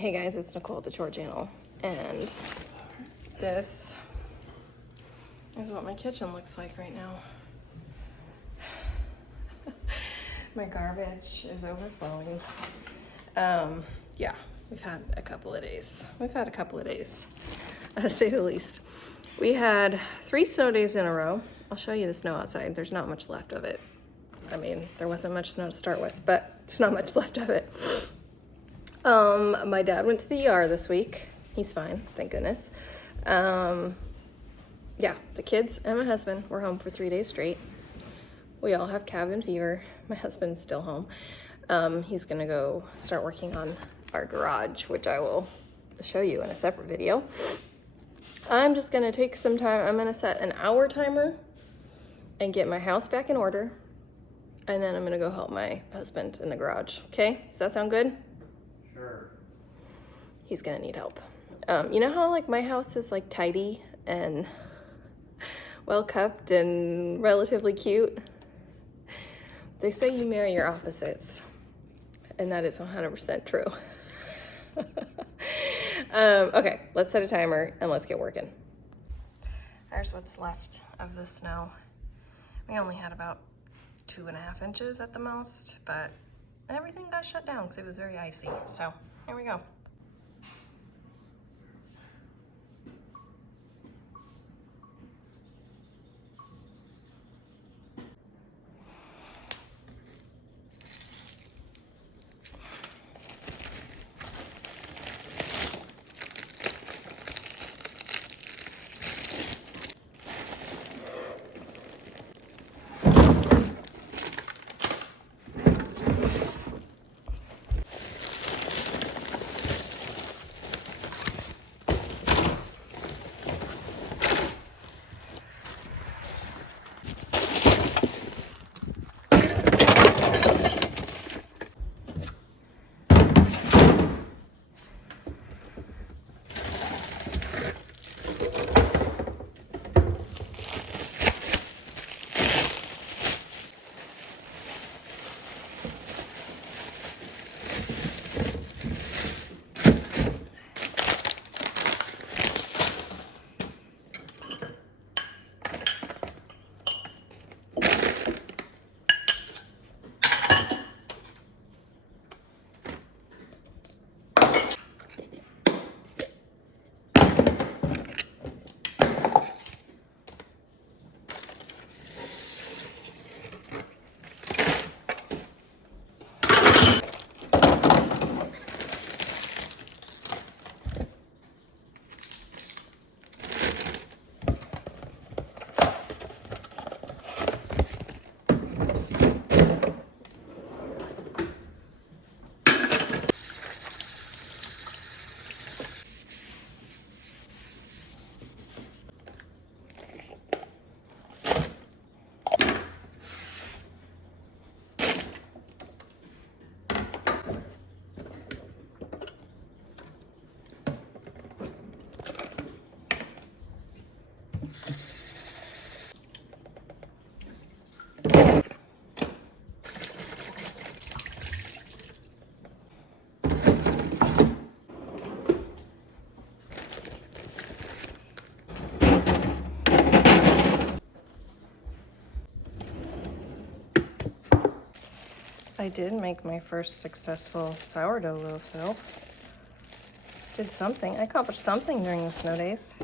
Hey guys, it's Nicole at the Chore Channel, and this is what my kitchen looks like right now. My garbage is overflowing. Yeah, we've had a couple of days. To say the least. We had 3 snow days in a row. I'll show you the snow outside. There's not much left of it. I mean, there wasn't much snow to start with, but there's not much left of it. My dad went to the ER this week. He's fine, thank goodness. Yeah, the kids and my husband were home for 3 days straight. We all have cabin fever. My husband's still home. He's gonna go start working on our garage, which I will show you in a separate video. I'm just gonna take some time. I'm gonna set an hour timer and get my house back in order. And then I'm gonna go help my husband in the garage. Okay, does that sound good? Sure. He's gonna need help. You know how like my house is like tidy and well kept and relatively cute? They say you marry your opposites, and that is 100% true. Okay, let's set a timer and let's get working. There's what's left of the snow. We only had about 2.5 inches at the most, but everything got shut down because it was very icy. So here we go. I did make my first successful sourdough loaf though. Did something. I accomplished something during the snow days.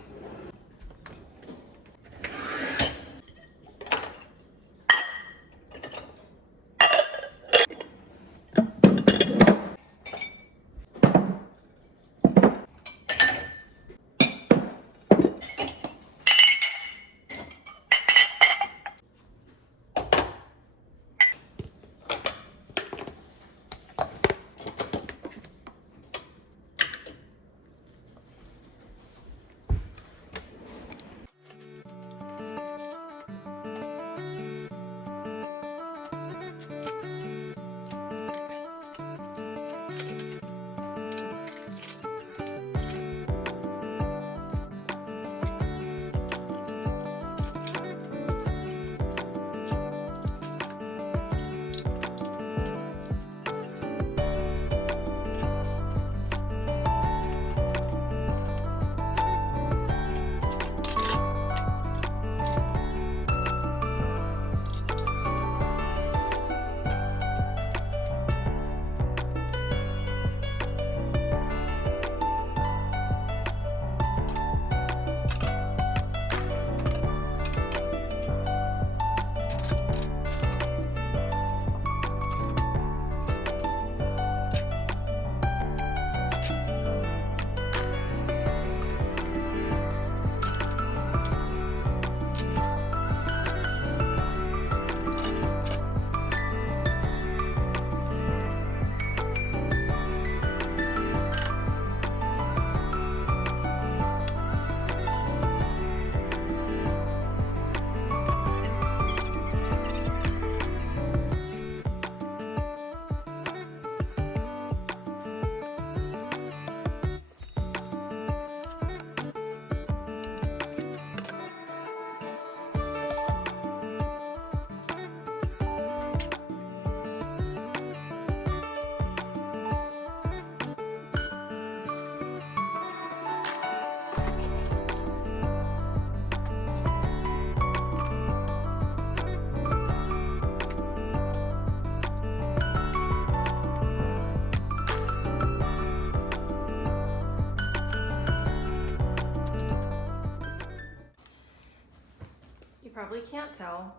probably can't tell,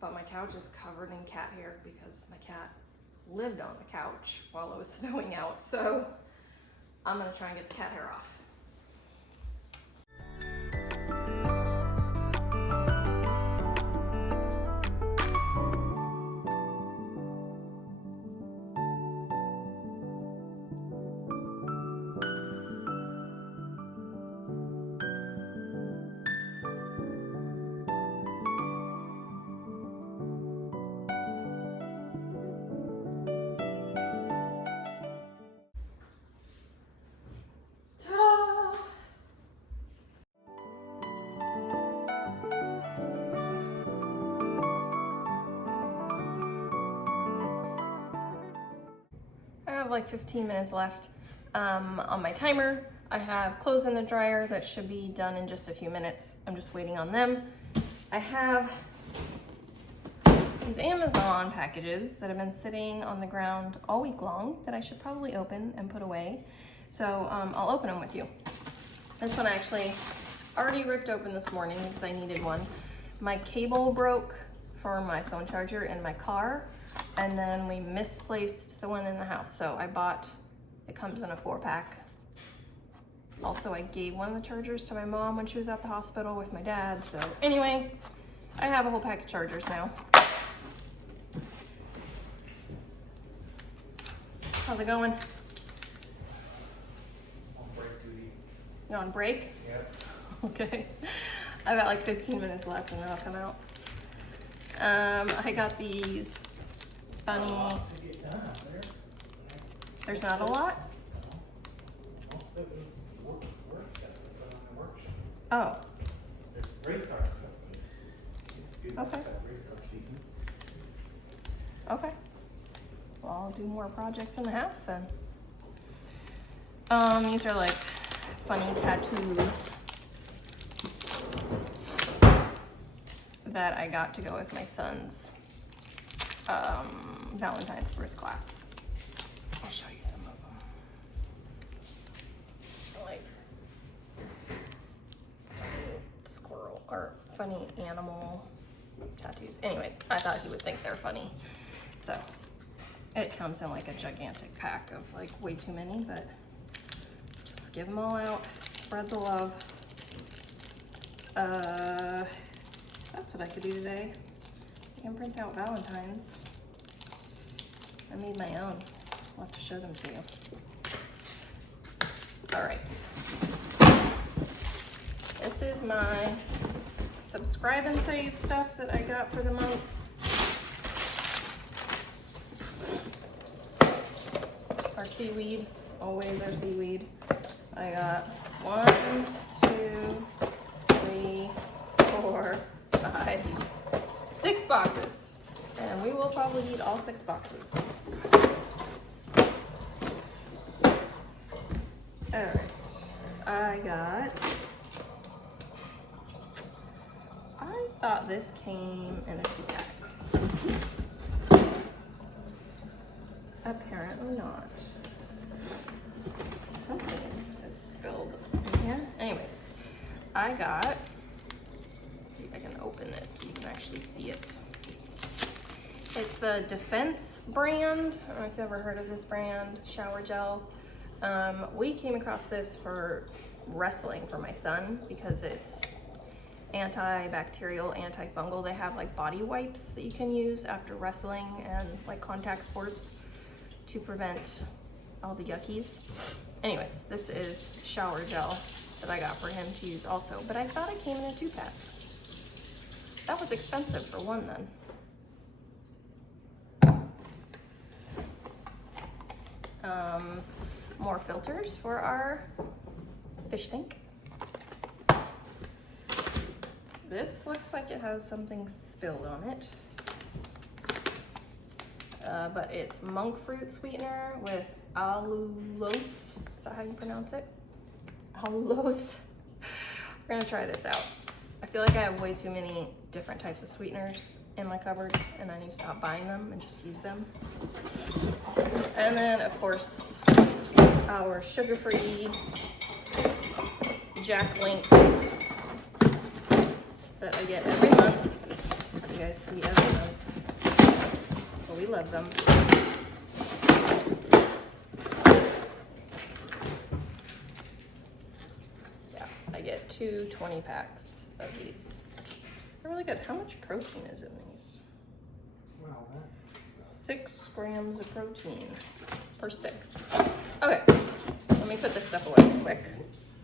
but my couch is covered in cat hair because my cat lived on the couch while it was snowing out. So I'm gonna try and get the cat hair off. Ta-da! I have like 15 minutes left on my timer. I have clothes in the dryer that should be done in just a few minutes. I'm just waiting on them. I have these Amazon packages that have been sitting on the ground all week long that I should probably open and put away. So I'll open them with you. This one I actually already ripped open this morning because I needed one. My cable broke for my phone charger in my car, and then we misplaced the one in the house. So I bought, it comes in a 4-pack. Also, I gave one of the chargers to my mom when she was at the hospital with my dad. So anyway, I have a whole pack of chargers now. How's it going? On break duty. You on break? Yep. Okay. I've got like 15 minutes left and then I'll come out. I got these funny. To get done out there. There's not a lot? Most of it is work stuff to put on the workshop. Oh, There's race car stuff. Good Okay. stuff, race car season. okay. Well, I'll do more projects in the house then. These are like funny tattoos that I got to go with my son's Valentine's first class. I'll show you some of them. Like funny squirrel or funny animal tattoos. Anyways, I thought he would think they're funny. So it comes in like a gigantic pack of like way too many, but just give them all out, spread the love. That's what I could do today. I can print out Valentines. I made my own. I'll have to show them to you. All right. This is my subscribe and save stuff that I got for the month. Our seaweed, always our seaweed. I got 1, 2, 3, 4, 5, 6 boxes. And we will probably eat all 6 boxes. All right, I thought this came in a 2-pack. Apparently not. Something is spilled in here. Anyways, I got, let's see if I can open this so you can actually see it. It's the Defense brand. I don't know if you've ever heard of this brand, shower gel. We came across this for wrestling for my son because it's antibacterial, antifungal. They have like body wipes that you can use after wrestling and like contact sports to prevent all the yuckies. Anyways, this is shower gel that I got for him to use also, but I thought it came in a 2-pack. That was expensive for one then. More filters for our fish tank. This looks like it has something spilled on it. But it's monk fruit sweetener with allulose. Is that how you pronounce it? Allulose. We're gonna try this out. I feel like I have way too many different types of sweeteners in my cupboard and I need to stop buying them and just use them. And then of course, our sugar-free Jack Links that I get every month. you guys see every month. But we love them. Yeah, I get 2 20 packs of these. They're really good. How much protein is in these? Well, that's 6 grams of protein per stick. Okay, let me put this stuff away real quick. whoops.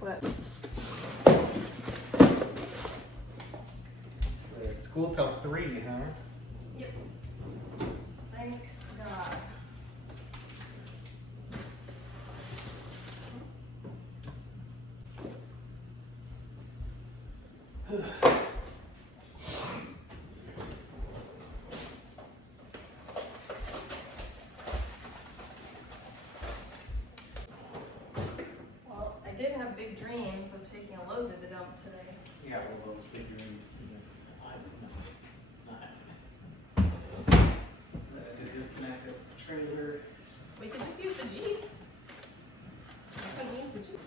What? It's cool till 3, huh? Yep. Thank God. Well, I did have big dreams of taking a load to the dump today. Yeah, well, those big dreams. I don't know. To disconnect the trailer. We could just use the Jeep. I couldn't use the Jeep.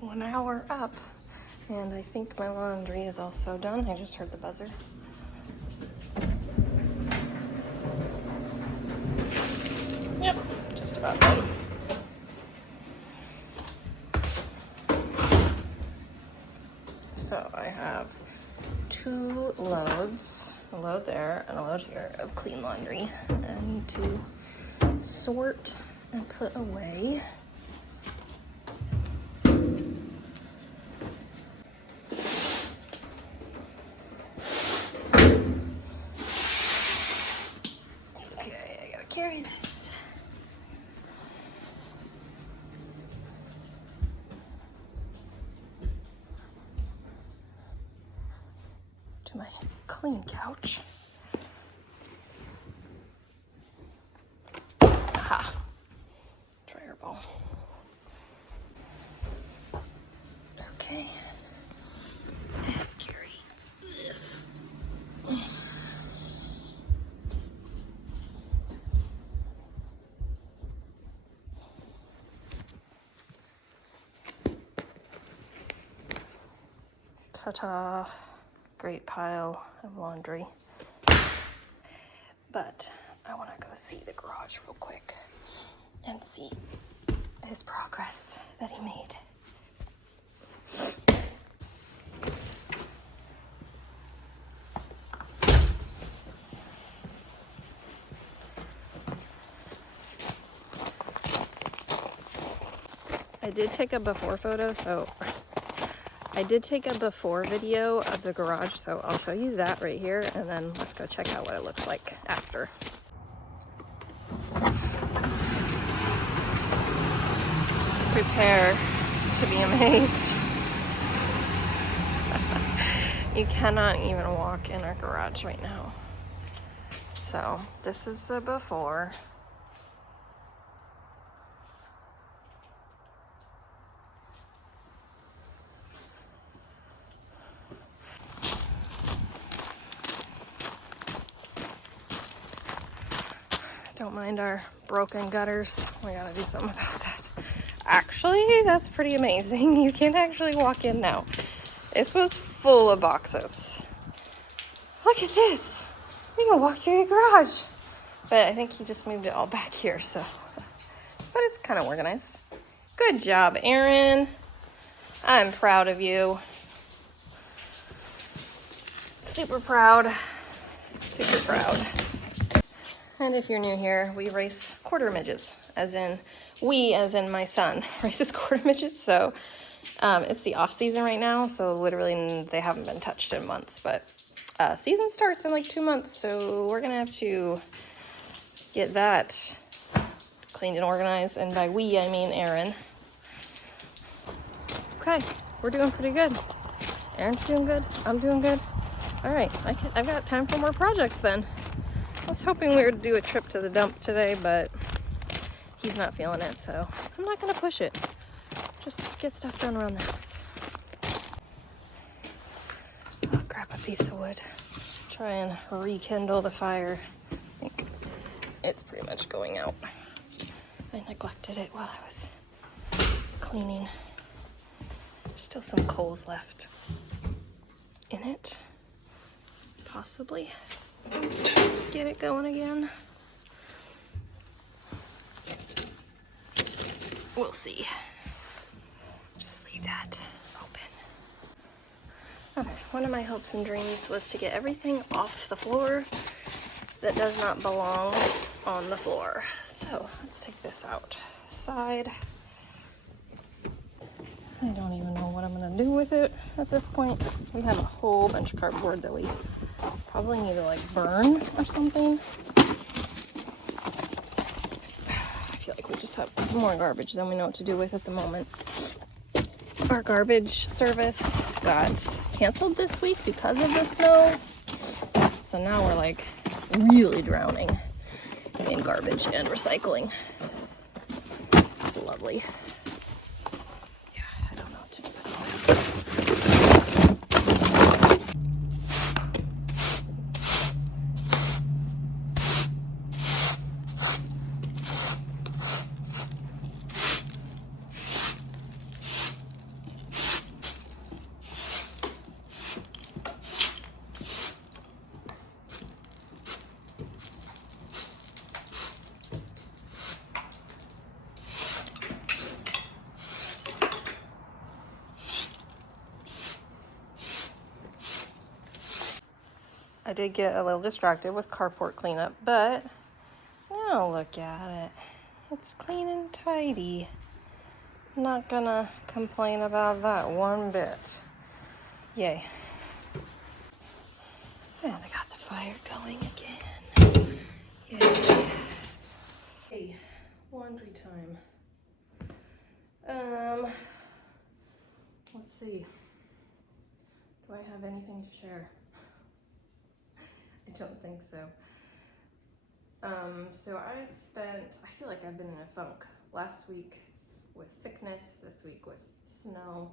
One hour up, and I think my laundry is also done. I just heard the buzzer. Yep, just about done. So I have 2 loads, a load there and a load here of clean laundry. I need to sort and put away. Okay, I gotta carry this. To my clean couch. Aha. Dryer ball. Okay. And carry this. Ta-ta. Great pile of laundry. But I want to go see the garage real quick and see his progress that he made. I did take a before photo, so I did take a before video of the garage, so I'll show you that right here, and then let's go check out what it looks like after. Prepare to be amazed. You cannot even walk in our garage right now. So this is the before. Don't mind our broken gutters. We gotta do something about that. Actually, that's pretty amazing. You can actually walk in now. This was full of boxes. Look at this. You can walk through the garage. But I think he just moved it all back here, so. But it's kind of organized. Good job, Aaron. I'm proud of you. Super proud. Super proud. And if you're new here, we race quarter midgets, as in my son races quarter midgets. So it's the off season right now, so literally they haven't been touched in months, but season starts in like 2 months, so we're gonna have to get that cleaned and organized, and by we I mean Aaron. Okay, we're doing pretty good. Aaron's doing good, I'm doing good. All right, I've got time for more projects then. was hoping we would do a trip to the dump today, but he's not feeling it, so I'm not gonna push it. Just get stuff done around the house. I'll grab a piece of wood. Try and rekindle the fire. I think it's pretty much going out. I neglected it while I was cleaning. There's still some coals left in it. Possibly get it going again. We'll see. Just leave that open. Okay, one of my hopes and dreams was to get everything off the floor that does not belong on the floor. So let's take this outside. I don't even know what I'm gonna do with it at this point. We have a whole bunch of cardboard that we probably need to like burn or something. I feel like we just have more garbage than we know what to do with at the moment. Our garbage service got canceled this week because of the snow. So now we're like really drowning in garbage and recycling. It's lovely. Yeah, I don't know what to do with all this. I did get a little distracted with carport cleanup, but now look at it. It's clean and tidy. Not gonna complain about that one bit. Yay. And I got the fire going again. Yay. Hey, laundry time. Let's see. Do I have anything to share? I don't think so. So I feel like I've been in a funk. Last week with sickness, this week with snow.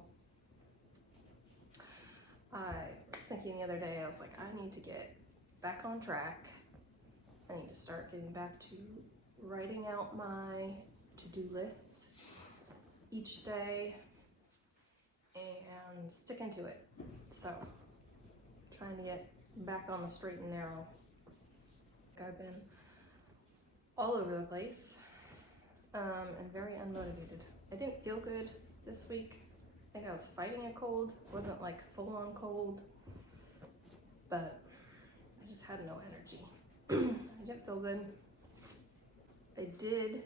I was thinking the other day, I was like, I need to get back on track. I need to start getting back to writing out my to-do lists each day and sticking to it. So, trying to get back on the straight and narrow. I've been all over the place and very unmotivated. I didn't feel good this week. I think I was fighting a cold. It wasn't like full-on cold, but I just had no energy. I didn't feel good. I did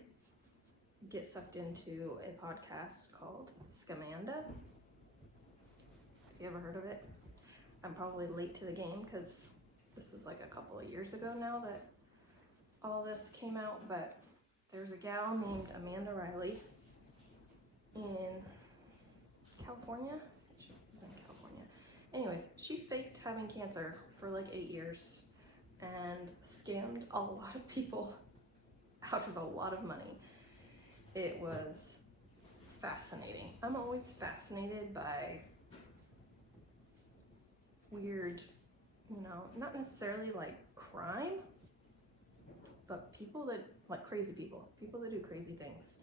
get sucked into a podcast called Scamanda. Have you ever heard of it? I'm probably late to the game because this was like a couple of years ago now that all this came out, but there's a gal named Amanda Riley in California. She was in California. Anyways, she faked having cancer for like 8 years and scammed a lot of people out of a lot of money. It was fascinating. I'm always fascinated by weird, not necessarily like crime, but people that, like crazy people that do crazy things.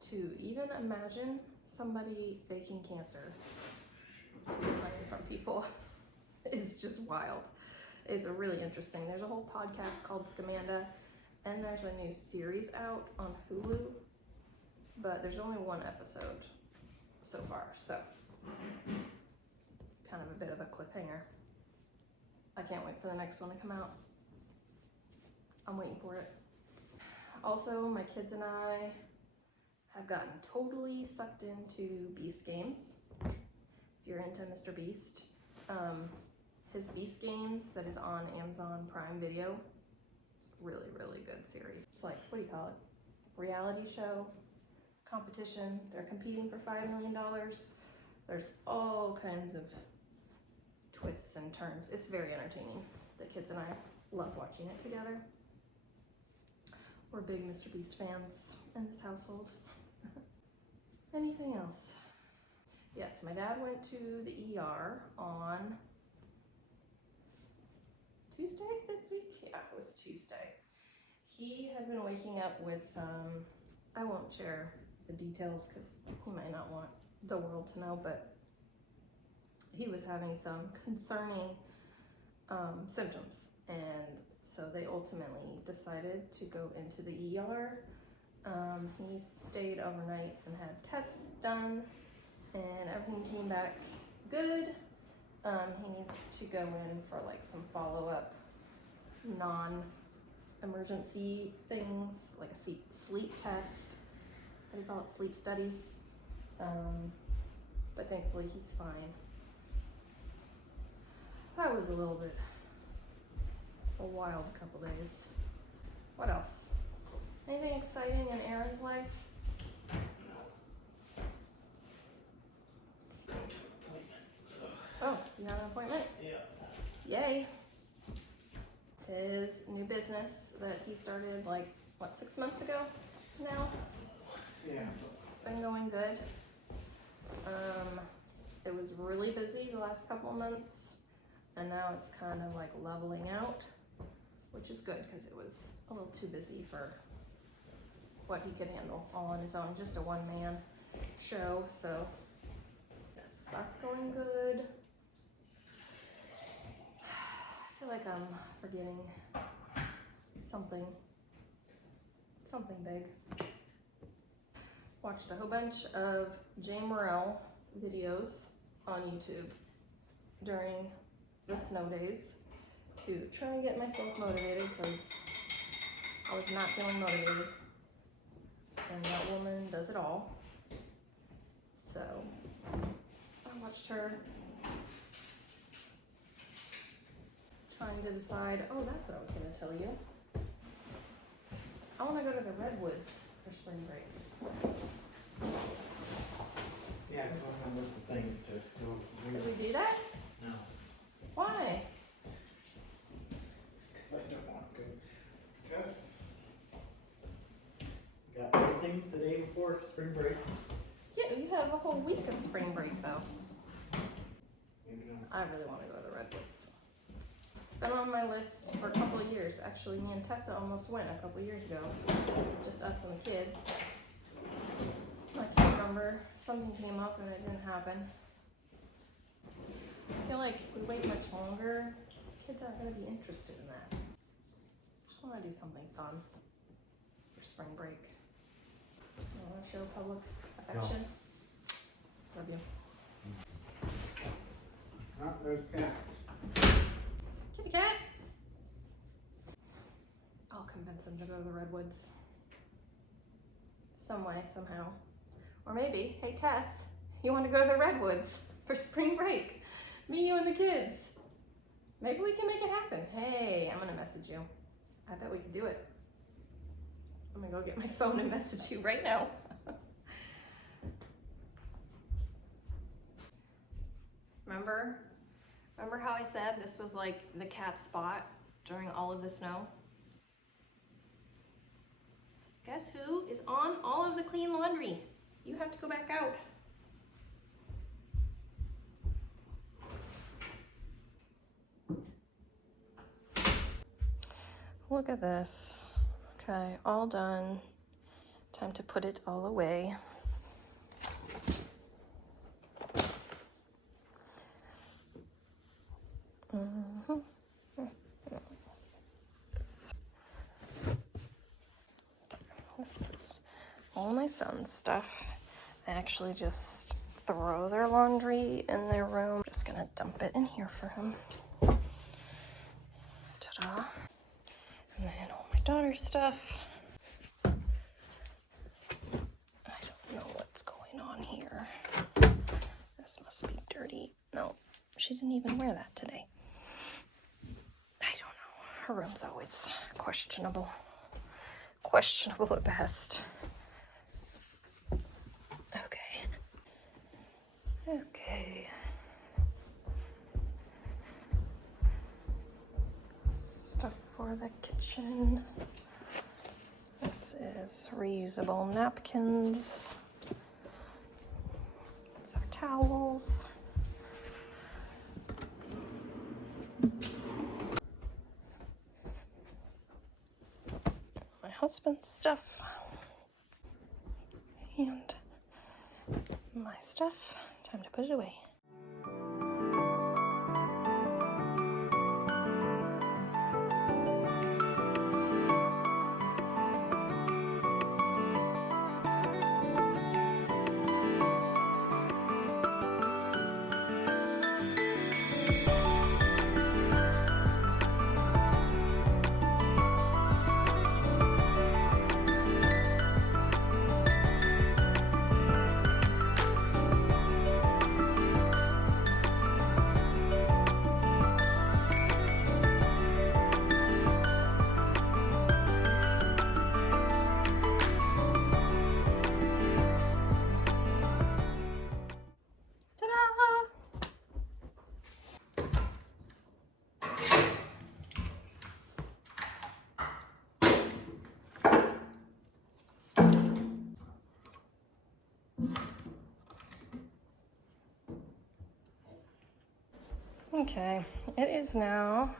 To even imagine somebody faking cancer to get money from people is just wild. It's really interesting. There's a whole podcast called Scamanda, and there's a new series out on Hulu, but there's only one episode so far, so kind of a bit of a cliffhanger. I can't wait for the next one to come out. I'm waiting for it. Also, my kids and I have gotten totally sucked into Beast games. If you're into Mr. Beast, his Beast games that is on Amazon Prime Video, it's a really, really good series. It's like, what do you call it? Reality show, competition. They're competing for $5 million. There's all kinds of twists and turns. It's very entertaining. The kids and I love watching it together. We're big Mr. Beast fans in this household. Anything else? Yes, my dad went to the ER on Tuesday this week? Yeah, it was Tuesday. He had been waking up with some, I won't share the details because he might not want the world to know, but he was having some concerning symptoms, and so they ultimately decided to go into the ER. He stayed overnight and had tests done, and everything came back good. He needs to go in for like some follow-up non-emergency things, like a sleep test. How do you call it? Sleep study. But thankfully he's fine. That was a wild couple days. What else? Anything exciting in Aaron's life? Oh, you have an appointment? Yeah. Yay. His new business that he started like, what, 6 months ago now? Yeah. It's been going good. It was really busy the last couple of months, and now it's kind of like leveling out, which is good because it was a little too busy for what he could handle all on his own. Just a one-man show, so yes, that's going good. I feel like I'm forgetting something big. Watched a whole bunch of Jay Morrell videos on YouTube during the snow days to try and get myself motivated because I was not feeling motivated, and that woman does it all. So I watched her trying to decide, oh, that's what I was going to tell you. I want to go to the Redwoods for spring break. Yeah, it's on my list of things to do. Did we do that? No. Why? Because I don't want to go. Because we got racing the day before spring break. Yeah, you have a whole week of spring break though. Maybe not. I really want to go to the Redwoods. It's been on my list for a couple of years. Actually, me and Tessa almost went a couple of years ago. Just us and the kids. I can't remember. Something came up and it didn't happen. I feel like if we wait much longer, kids aren't going to be interested in that. Just want to do something fun for spring break. I want to show public affection. Love you. Not those cats. Kitty cat! I'll convince him to go to the Redwoods. Some way, somehow. Or maybe, hey Tess, you want to go to the Redwoods for spring break? Me, you, and the kids. Maybe we can make it happen. Hey, I'm gonna message you. I bet we can do it. I'm gonna go get my phone and message you right now. Remember how I said this was like the cat spot during all of the snow? Guess who is on all of the clean laundry? You have to go back out. Look at this. Okay, all done. Time to put it all away. This is all my son's stuff. I actually just throw their laundry in their room. Just gonna dump it in here for him. Ta-da. And then all my daughter's stuff. I don't know what's going on here. This must be dirty. No, she didn't even wear that today. I don't know. Her room's always questionable. Questionable at best. Okay. for the kitchen. This is reusable napkins. These are towels. My husband's stuff. And my stuff. Time to put it away. Okay, it is now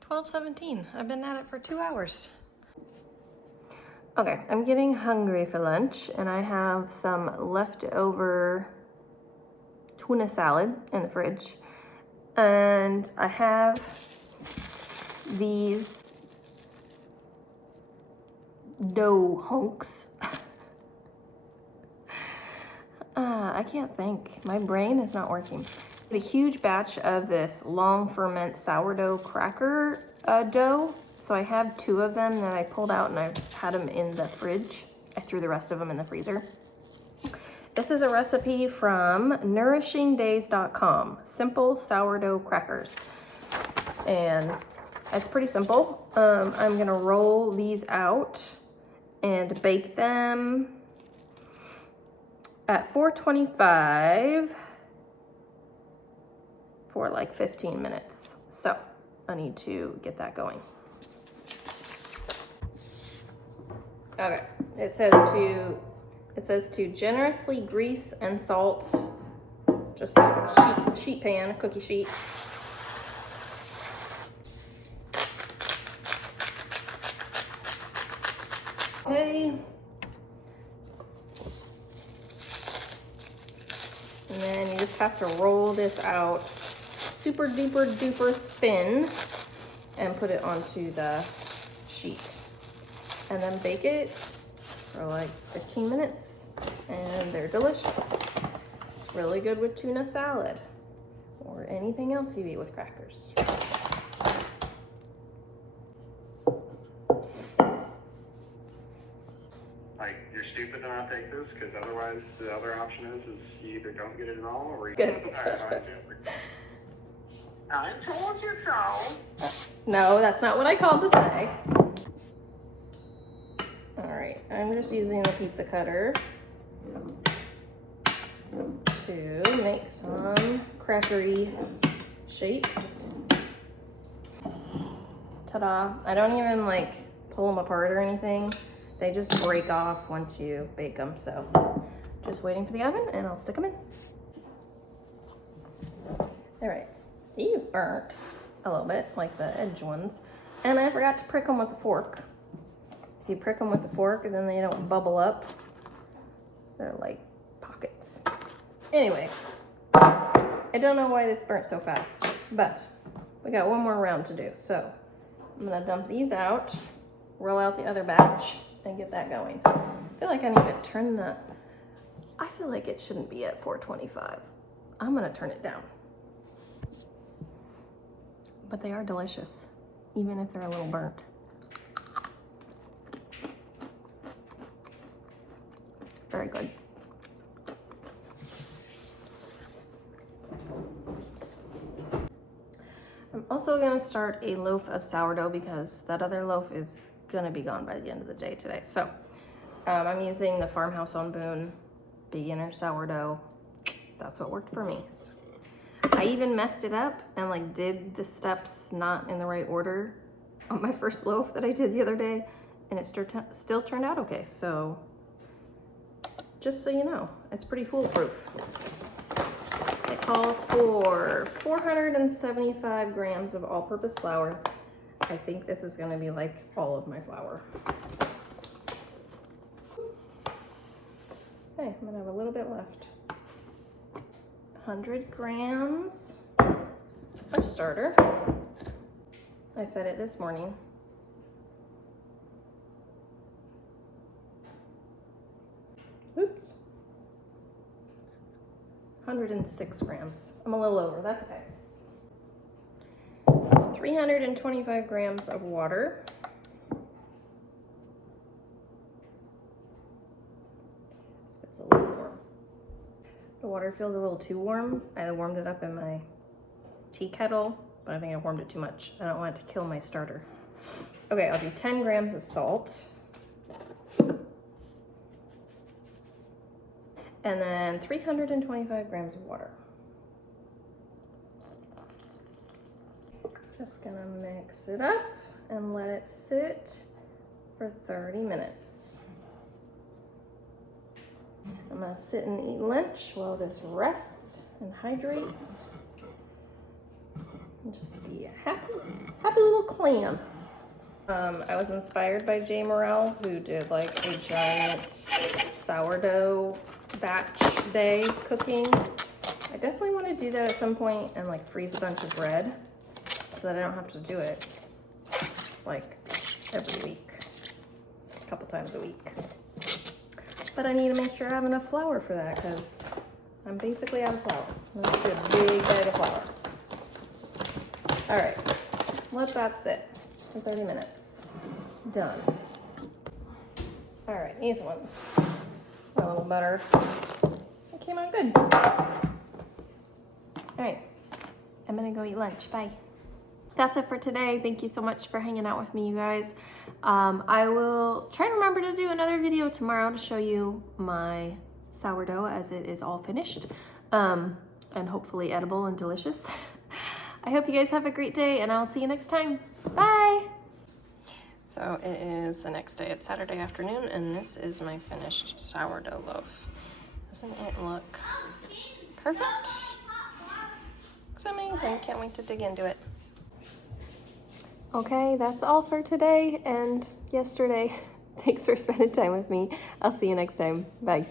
12:17. I've been at it for 2 hours. Okay, I'm getting hungry for lunch and I have some leftover tuna salad in the fridge. And I have these dough hunks. I can't think. My brain is not working. A huge batch of this long ferment sourdough cracker dough. So I have 2 of them that I pulled out and I had them in the fridge. I threw the rest of them in the freezer. This is a recipe from nourishingdays.com. Simple sourdough crackers. And it's pretty simple. I'm gonna roll these out and bake them at 425 for like 15 minutes. So I need to get that going. Okay, it says to generously grease and salt just a sheet pan, a cookie sheet. Okay. And then you just have to roll this out super duper duper thin and put it onto the sheet. And then bake it for like 15 minutes and they're delicious. It's really good with tuna salad or anything else you eat with crackers. Like, you're stupid to not take this, because otherwise the other option is you either don't get it at all, or you... Good. Alright, I told you so. No, that's not what I called to say. All right, I'm just using the pizza cutter to make some crackery shapes. Ta-da. I don't even like pull them apart or anything. They just break off once you bake them. So just waiting for the oven and I'll stick them in. All right, these burnt a little bit, like the edge ones. And I forgot to prick them with a fork. If you prick them with a fork, then they don't bubble up. They're like pockets. Anyway, I don't know why this burnt so fast, but we got one more round to do. So I'm gonna dump these out, roll out the other batch, and get that going. I feel like I need to turn the, I feel like it shouldn't be at 425. I'm gonna turn it down. But they are delicious, even if they're a little burnt. Very good. I'm also gonna start a loaf of sourdough because that other loaf is gonna be gone by the end of the day today. So I'm using the Farmhouse on Boone beginner sourdough. That's what worked for me. I even messed it up and like did the steps not in the right order on my first loaf that I did the other day, and it still turned out okay. So just so you know, it's pretty foolproof. It calls for 475 grams of all-purpose flour. I think this is gonna be like all of my flour. Okay, I'm gonna have a little bit left. 100 grams of starter. I fed it this morning. Oops. 106 grams. I'm a little over, that's okay. 325 grams of water. This feels a little warm. The water feels a little too warm. I warmed it up in my tea kettle, but I think I warmed it too much. I don't want it to kill my starter. Okay, I'll do 10 grams of salt. And then 325 grams of water. Just gonna mix it up and let it sit for 30 minutes. I'm gonna sit and eat lunch while this rests and hydrates. And just be a happy little clam. I was inspired by Jay Morrell, who did like a giant sourdough batch day cooking. I definitely want to do that at some point and like freeze a bunch of bread so that I don't have to do it like every week, a couple times a week. But I need to make sure I have enough flour for that because I'm basically out of flour. Let's do a big bag of flour. All right, let that sit for 30 minutes. Done. All right, these ones. A little butter. It came out good. All right, I'm gonna go eat lunch. Bye. That's it for today. Thank you so much for hanging out with me, you guys. I will try and remember to do another video tomorrow to show you my sourdough as it is all finished, and hopefully edible and delicious. I hope you guys have a great day, and I'll see you next time. Bye. So it is the next day. It's Saturday afternoon, and this is my finished sourdough loaf. Doesn't it look perfect? Looks amazing. Can't wait to dig into it. Okay, that's all for today and yesterday. Thanks for spending time with me. I'll see you next time. Bye.